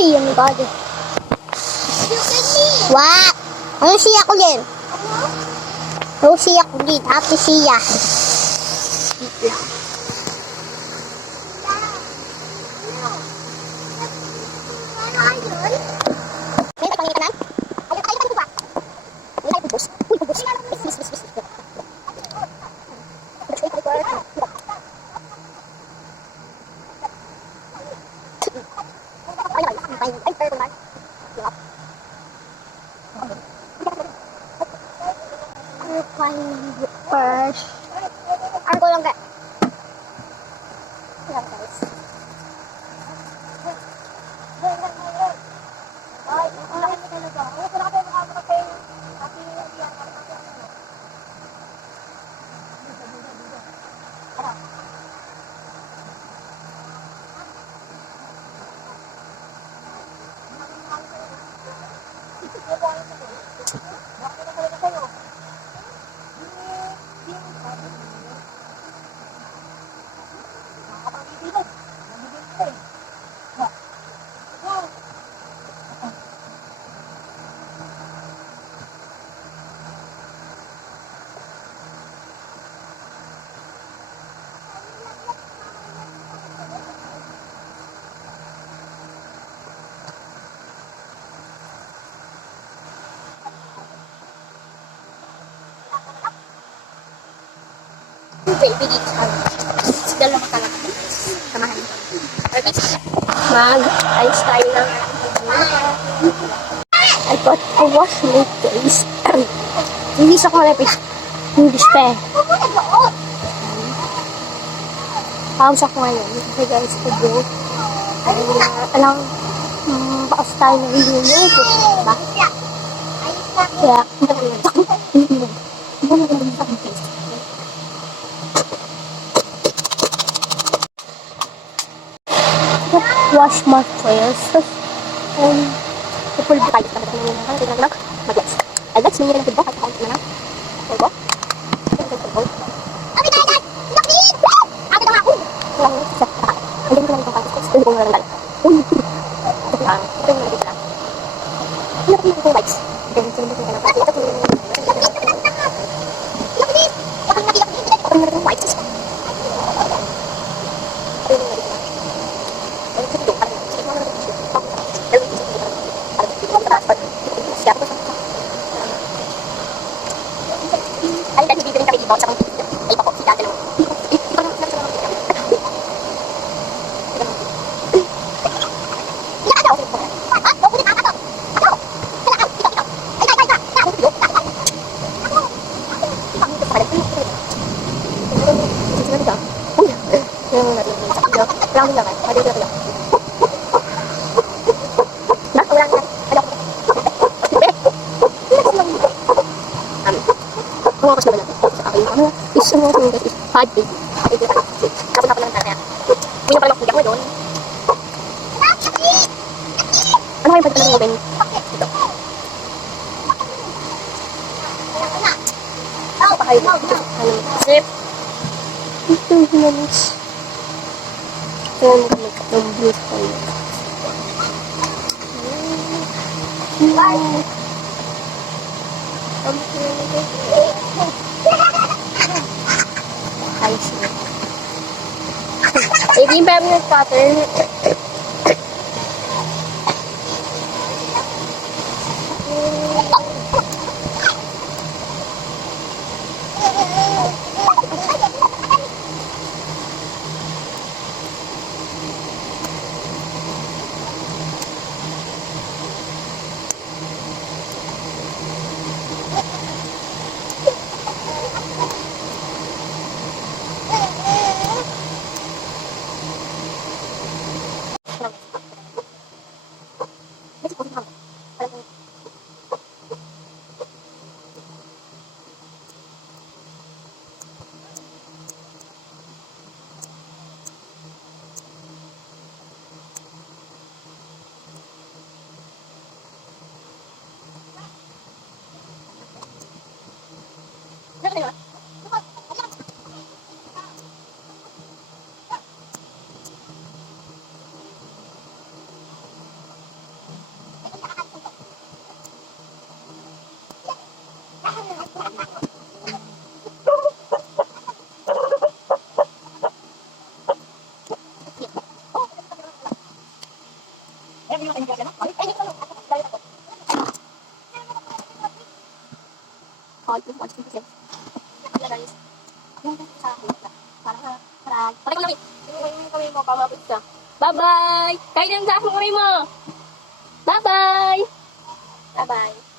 Ay, oh my God. What? Ano siya ko din? Ano siya ko din? Happy siya. May pangit ka na? Ayun, ayun, ayun, ba? May ayun, pupus. Uy, pupus. Bis, bis, bis. First, argo lang ka. Ayan guys. Baby dito sa dalawa talaga. Samahan mo. Mag-ice tayo lang. I thought I was late guys. English ako na English pa eh. Pause ako ngayon. Okay guys, video. Alam, bakas tayo ng video nyo. Diba? Kaya, wash my face and ipul tayo sa mga mga tingnan lang mag-gets. Ay gets niya lang dito at count na lang. Diba? Abi tayo guys. Nakbit. Ako daw ako. Lang sa. Ayun ko lang ito kasi gusto ko lang dala. Uy. Ito lang. Ito yung dito lang. Ano ko yung lights? Then sino ko na lang. Ito ko. Nakbit. Ako nakbit. Ako yung lights. Hard baby. Kapag na lang talaga. Hindi na pala makikita mo doon. Ano kayo pwede ka lang open? Ito. Pakayo dito. Zip. Ito yung hinalis. Kaya nagamit ka ng blue tayo. I see. Hindi pa yung pattern. call to watch TV. Wala guys. Yung sa akin. Parang para pati ko lang yung kamay mo, kamapit ka. Bye-bye! Kain lang sa akong kamay mo! Bye-bye! Bye-bye!